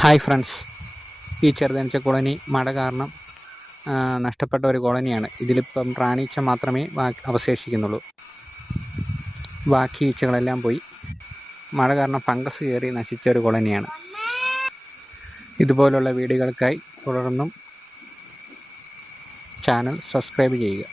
Hi friends, ഈ ചെറുതേനീച്ച colony മഴ കാരണം നഷ്ടപ്പെട്ട ഒരു കോളനിയാണ്. ഇതിലിപ്പം റാണീച്ച മാത്രമേ അവശേഷിക്കുന്നുള്ളൂ. ബാക്കി ഈച്ചകളെല്ലാം പോയി. മഴ കാരണം ഫംഗസ് കയറി നശിച്ച ഒരു കോളനിയാണ്. ഇതുപോലുള്ള വീഡിയോകൾക്കായി തുടർന്നും ചാനൽ സബ്സ്ക്രൈബ് ചെയ്യുക.